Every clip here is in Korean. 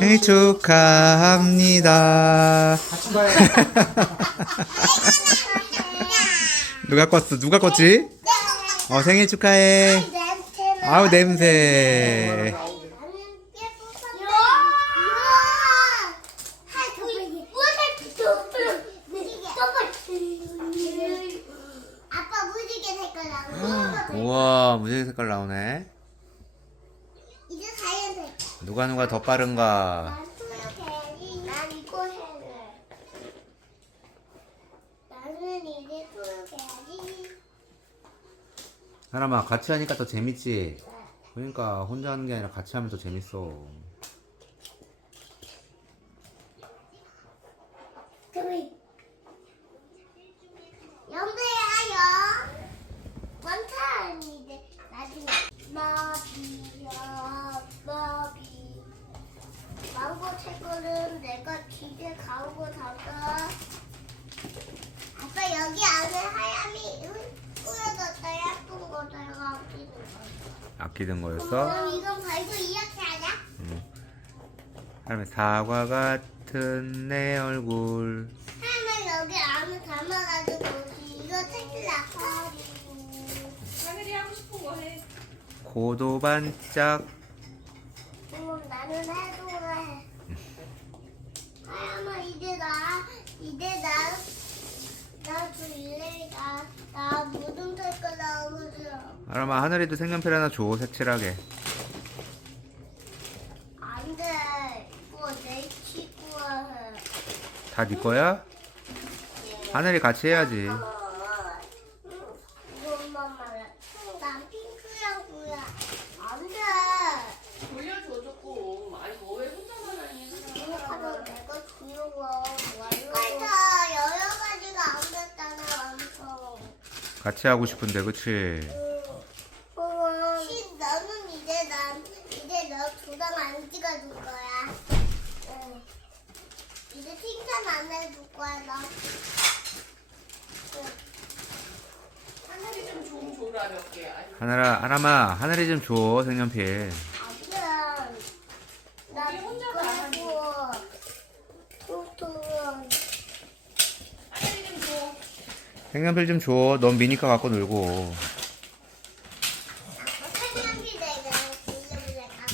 생일 축하합니다. 누가 껐어? 누가 껐지? 어, 생일 축하해. 아우, 냄새. 아빠 무지개 색깔 나오고 우 와, 무지개 색깔 나오네. 이제 하얀색 누가 누가 더 빠른가? 난 투명해야지 난 이거 해야 나는 이제 투명해야지 사람아, 같이 하니까 더 재밌지? 그러니까 혼자 하는 게 아니라 같이 하면 더 재밌어. 그래 채거는 내가 집에 가고 다가 아빠 여기 안에 하얀이 꾸며졌다 예쁜 거 내가 아끼는 거 아끼던 거였어? 그럼 이건 발도 이렇게 하자 사람의 사과 같은 내 얼굴. 하얀을 여기 안에 담아가지고 이거 테슬라 하늘이 하고 싶은 거 해. 고도 반짝. 그럼 나는 해도 해. 하얀아 이제 나 이제 나나 줄래 나나 무슨 색깔 나오고 싶어. 아람아, 하늘이도 색연필 하나 줘, 색칠하게. 안돼 이거 내 친구야 해. 다네 거야? 하늘이 같이 해야지. 이거 엄마 말해. 난 핑크라고요. 안돼. 돌려줘 조금. 아이고 왜 혼자만 하니? 이거 하면 내가 귀여워. 그래서 여러 가지가 안 됐잖아 완성. 같이 하고 싶은데, 그치? 신 너는 이제 난 이제 너 조당 안 찍어줄 거야. 응. 이제 칭찬 안 해줄 거야 너. 응. 하늘이 좀 좀 줘라 몇 개. 아이고. 하늘아, 아람아, 하늘이 좀 줘, 색연필. 아니야. 나 우리 혼자 이거 다 하니. 하고 톡톡. 하늘이 좀 줘. 색연필 좀 줘. 넌 미니카 갖고 놀고.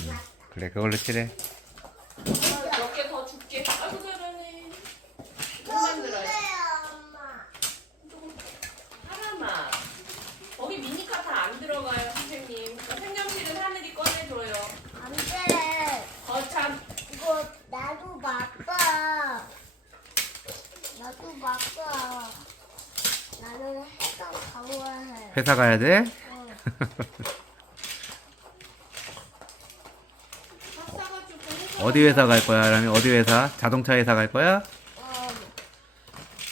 왔다. 그래, 그걸로 칠해. 몇 개 더 줄게. 아이고 잘하네. 또 못 만들어요. 주세요 엄마. 하나만. 거기 미니카 다 안 들어가요 선생님. 그 색연필은 하늘이 꺼내줘요. 안 돼. 거참. 이거 나도 바빠. 나도 바빠. 나는 해당 가고야 해. 회사 가야 돼? 어. 어디 회사 갈 거야, 아람이? 어디 회사? 자동차 회사 갈 거야? 어.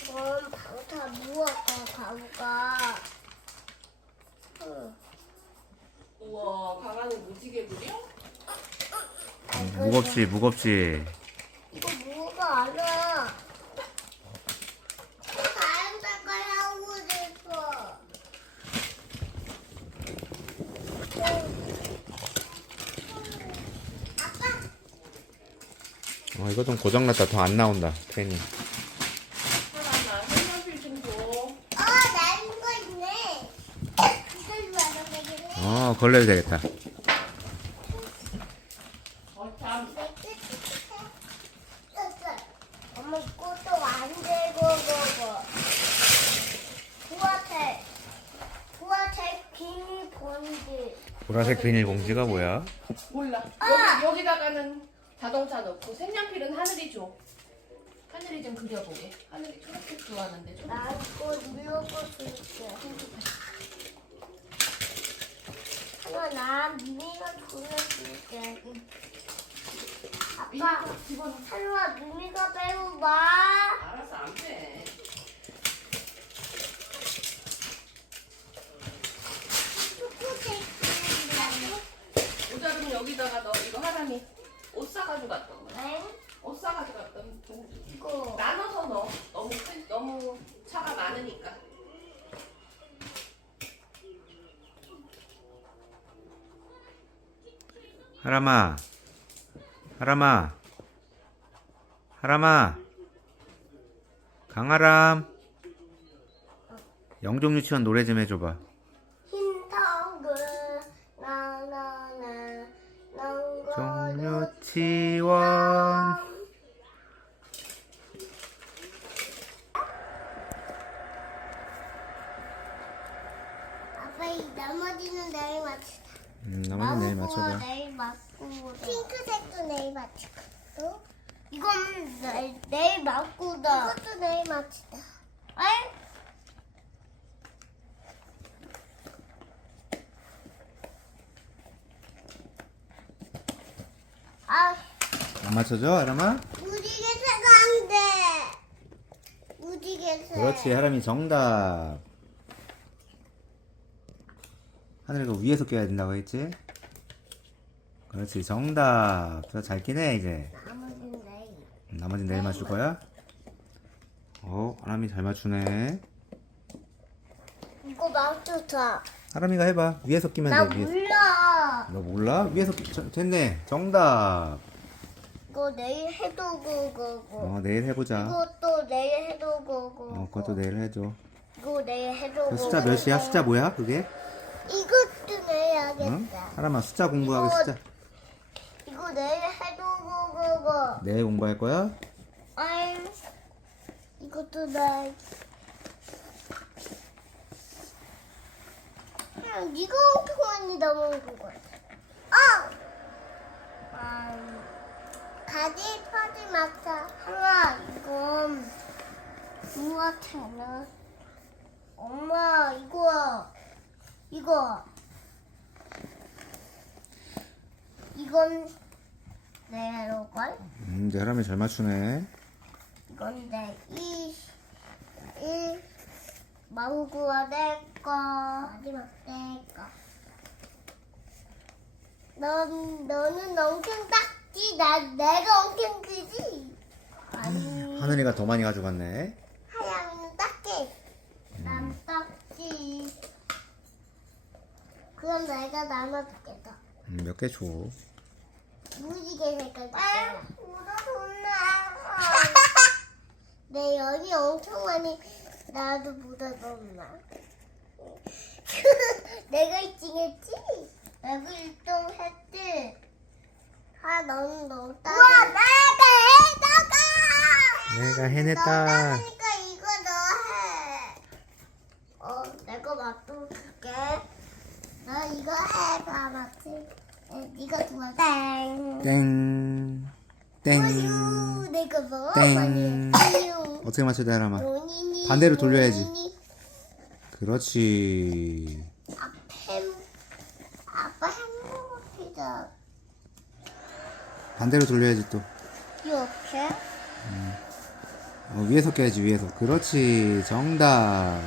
그럼 방타 누웠다 가고가. 응. 우와 방 안에 무지개 그려? 무겁지, 무겁지. 이거 뭐가 아니야. 다른 색깔 하고 싶어. 아빠, 어, 이거 좀 고장났다. 더 안 나온다, 줘. 어, 해도 되겠다. 보라색 비닐봉지가 뭐야? 몰라. 아! 여기, 여기다가는 자동차 넣고 색연필은 하늘이 줘. 하늘이 좀 그려보게. 하늘이 초록색 좋아하는데 초록. 나 이거 눌러볼게 하나 나 미미가 보내줄게 아빠 집어넣어. 하루아 미미가 배워봐 알았어 안 돼. 모자르면 여기다가 너 이거 하람이 옷 사가지고 갔던 거야. 네. 옷 사가지고 갔던 거. 이거 나눠서 넣어. 너무 큰- 너무 차가 많으니까. 하람아, 하람아, 하람아, 강아람. 어. 영종유치원 노래 좀 해줘봐. 넌 종유치원. 아빠 이 나머지는 내일 맞추자. 음, 나머지 내일 맞춰봐. 내일 맞고 핑크색도 내일 맞추고 또 이건 내일, 내일 맞고다. 이것도 내일 맞추다. 아이 아 안 맞춰줘, 하람아? 무지개새가 안 돼. 무지개새. 그렇지, 하람이 정답. 하늘이가 위에서 껴야 된다고 했지? 그렇지, 정답. 잘 끼네, 이제. 나머지는 내일. 음, 나머지는 내일 맞출 거야? 어, 하람이 잘 맞추네. 이거 맞추자. 하람이가 해봐. 위에서 끼면 나 돼, 위에서. 몰라. 너 몰라? 위에서 끼, 저- 됐네. 정답. 이거 내일 해도 그거고. 어, 내일 해보자. 이것도 내일 해도 그거고. 어, 그것도 내일 해줘. 이거 내일 해도 그 숫자. 몇이야? 숫자 뭐야? 그게? 이것도 내일 응? 하겠다. 하람아, 숫자 공부하기 이거- 숫자. 이거 내일 해도 그거고. 내일 공부할 거야? 아이 이것도 내일. 그냥 이거 엄청 많이 남은 거야. 아! 음, 가지 퍼지 막사 하나 이건 무엇하나? 엄마 이거 이거 이건 내로 걸? 음, 이제 하람이 잘 맞추네. 이건데 이, 이 망고가 내 거, 마지막 내 거. 넌 너는 엄청 작지, 나 내가 엄청 크지. 아니 하늘이가 더 많이 가져갔네. 하양이는 작지, 난 작지. 그럼 내가 나눠줄게 더. 음, 몇 개 줘. 무지개 색깔 아, 묻어줬나? 내 열이 엄청 많이 나도 묻어줬나? 내가 1등했지? 내가 1등 했지? 아, 너는 너무 따. 우와, 나가 해다가. 내가 해냈다. 너다니까 이거 너 해. 어, 내가 맞춰줄게. 너 이거 해봐, 맞지? 네, 네가 도와줘. 땡. 땡. 땡. 땡. 어떻게 맞춰야 돼, 하람아? 본인이 반대로 돌려야지. 그렇지. 앞에 아빠 피자 반대로 돌려야지 또. 이렇게 어, 위에서 껴야지, 위에서. 그렇지. 정답.